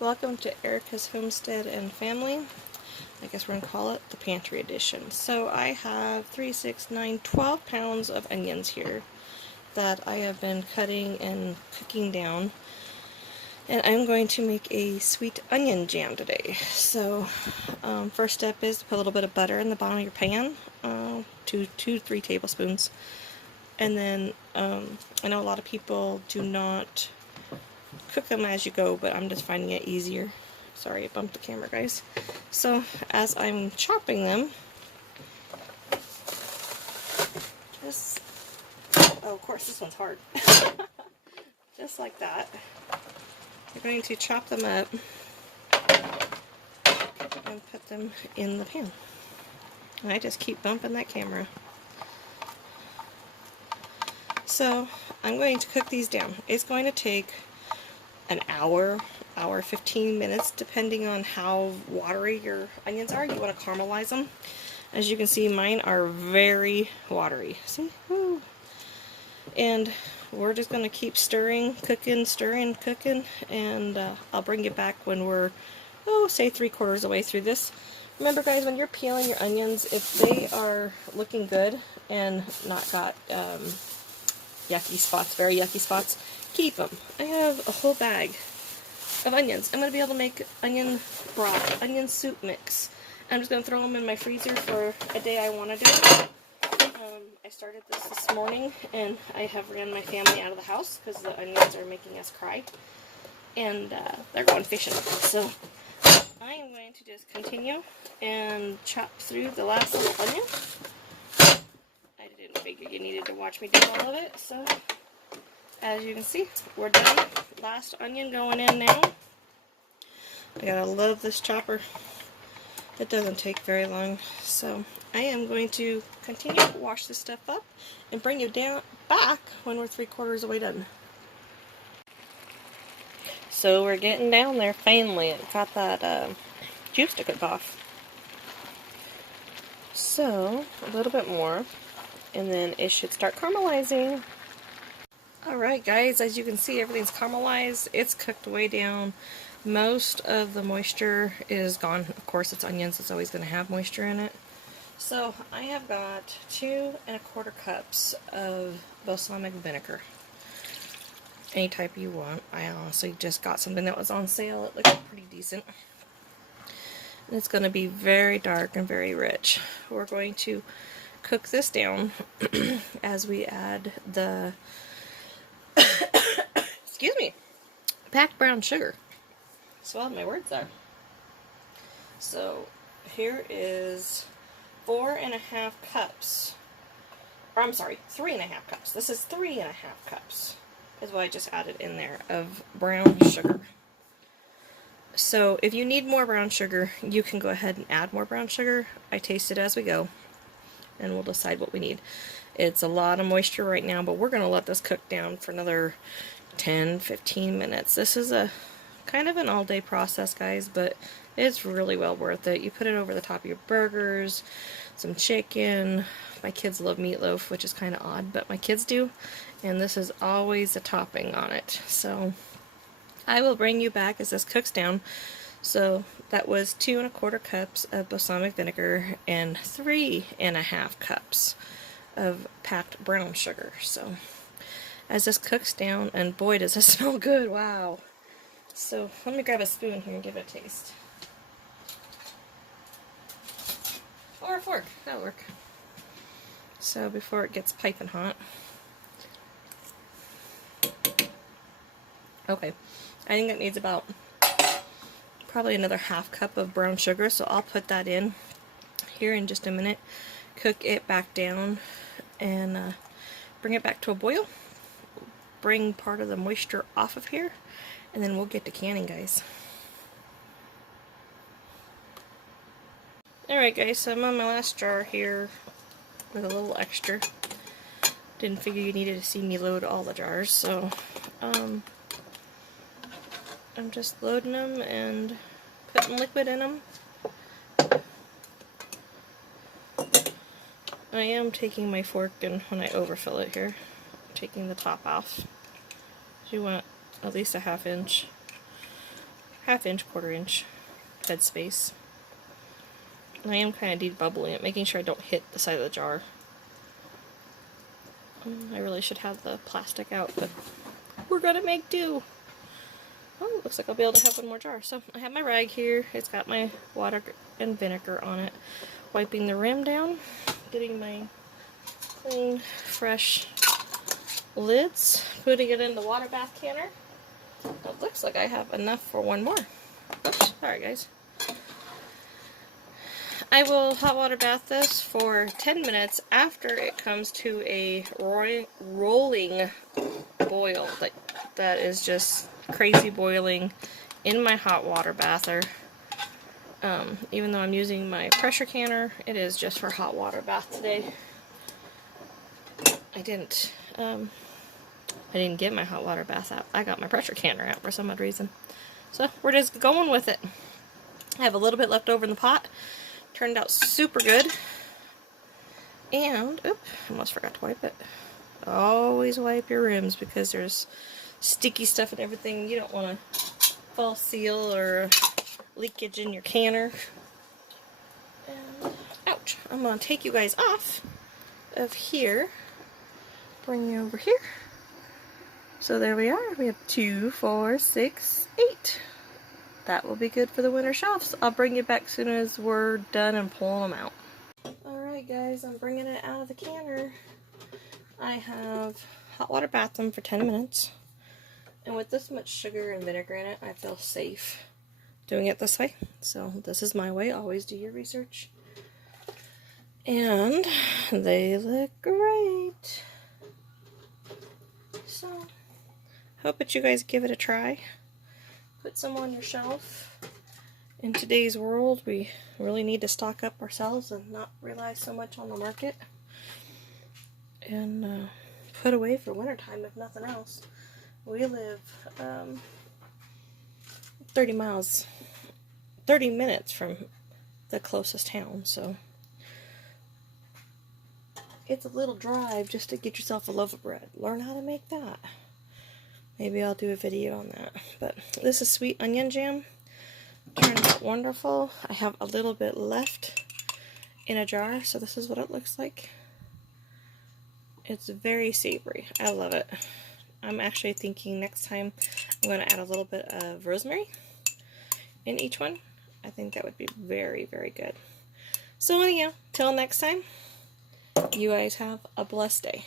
Welcome to Erica's Homestead and Family. I guess we're going to call it the Pantry Edition. So I have 3, 6, 9, 12 pounds of onions here that I have been cutting and cooking down. And I'm going to make a sweet onion jam today. So first step is to put a little bit of butter in the bottom of your pan, 3 tablespoons. And then I know a lot of people do not cook them as you go, but I'm just finding it easier. Sorry, I bumped the camera, guys. So as I'm chopping them, oh, of course this one's hard. Just like that. You're going to chop them up and put them in the pan. And I just keep bumping that camera. So I'm going to cook these down. It's going to take an hour 15 minutes, depending on how watery your onions are. You want to caramelize them. As you can see, mine are very watery. See? Woo. And we're just going to keep stirring, cooking, and I'll bring you back when we're, say 3/4 of the way through this. Remember, guys, when you're peeling your onions, if they are looking good and not got yucky spots, very yucky spots, keep them. I have a whole bag of onions. I'm going to be able to make onion broth, onion soup mix. I'm just going to throw them in my freezer for a day I want to do. I started this morning, and I have ran my family out of the house because the onions are making us cry. And they're going fishing. So I am going to just continue and chop through the last little onion. I didn't figure you needed to watch me do all of it, so as you can see, we're done. Last onion going in now. I gotta love this chopper. It doesn't take very long. So I am going to continue to wash this stuff up and bring you back when we're 3/4 of the way done. So we're getting down there finally. It got that juice to cook off. So a little bit more, and then it should start caramelizing. Alright guys, as you can see, everything's caramelized. It's cooked way down. Most of the moisture is gone. Of course, it's onions. It's always going to have moisture in it. So I have got 2 1/4 cups of balsamic vinegar. Any type you want. I honestly just got something that was on sale. It looked pretty decent. And it's going to be very dark and very rich. We're going to cook this down as we add the excuse me, packed brown sugar. Swallowed my words there. So here is 4 1/2 cups. Or I'm sorry, 3 1/2 cups. This is 3 1/2 cups is what I just added in there of brown sugar. So if you need more brown sugar, you can go ahead and add more brown sugar. I taste it as we go, and we'll decide what we need. It's a lot of moisture right now, but we're going to let this cook down for another 10-15 minutes. This is a kind of an all-day process, guys, but it's really well worth it. You put it over the top of your burgers, some chicken. My kids love meatloaf, which is kind of odd, but my kids do, and this is always a topping on it. So I will bring you back as this cooks down. So that was 2 1/4 cups of balsamic vinegar and 3 1/2 cups of packed brown sugar. So as this cooks down, and boy does this smell good, wow. So let me grab a spoon here and give it a taste. Or a fork, that'll work. So before it gets piping hot. Okay, I think it needs about probably another 1/2 cup of brown sugar, so I'll put that in here in just a minute. Cook it back down and bring it back to a boil. Bring part of the moisture off of here, and then we'll get to canning, guys. Alright guys, so I'm on my last jar here with a little extra. Didn't figure you needed to see me load all the jars, so I'm just loading them and putting liquid in them. I am taking my fork, and when I overfill it here, taking the top off. You want at least a 1/2 inch 1/2 inch, 1/4 inch headspace. And I am kind of debubbling it, making sure I don't hit the side of the jar. I really should have the plastic out, but we're gonna make do. Oh, looks like I'll be able to have one more jar. So I have my rag here. It's got my water and vinegar on it. Wiping the rim down, getting my clean, fresh lids, putting it in the water bath canner. It looks like I have enough for one more. Oops, sorry guys. I will hot water bath this for 10 minutes after it comes to a rolling boil. That is just crazy boiling in my hot water bather. Even though I'm using my pressure canner, it is just for hot water bath today. I didn't get my hot water bath out. I got my pressure canner out for some odd reason. So we're just going with it. I have a little bit left over in the pot. Turned out super good. And, oop, almost forgot to wipe it. Always wipe your rims because there's sticky stuff and everything. You don't want to false seal or leakage in your canner. And, ouch. I'm going to take you guys off of here. Bring you over here. So there we are. We have 2, 4, 6, 8. That will be good for the winter shelves. I'll bring you back as soon as we're done and pulling them out. Alright guys, I'm bringing it out of the canner. I have hot water bathed them for 10 minutes. And with this much sugar and vinegar in it, I feel safe doing it this way. So this is my way. Always do your research. And they look great. So, hope that you guys give it a try. Put some on your shelf. In today's world, we really need to stock up ourselves and not rely so much on the market. And put away for wintertime, if nothing else. We live 30 minutes from the closest town, so it's a little drive just to get yourself a loaf of bread. Learn how to make that. Maybe I'll do a video on that. But this is sweet onion jam. Turned out wonderful. I have a little bit left in a jar, so this is what it looks like. It's very savory. I love it. I'm actually thinking next time I'm going to add a little bit of rosemary in each one. I think that would be very, very good. So anyhow, till next time, you guys have a blessed day.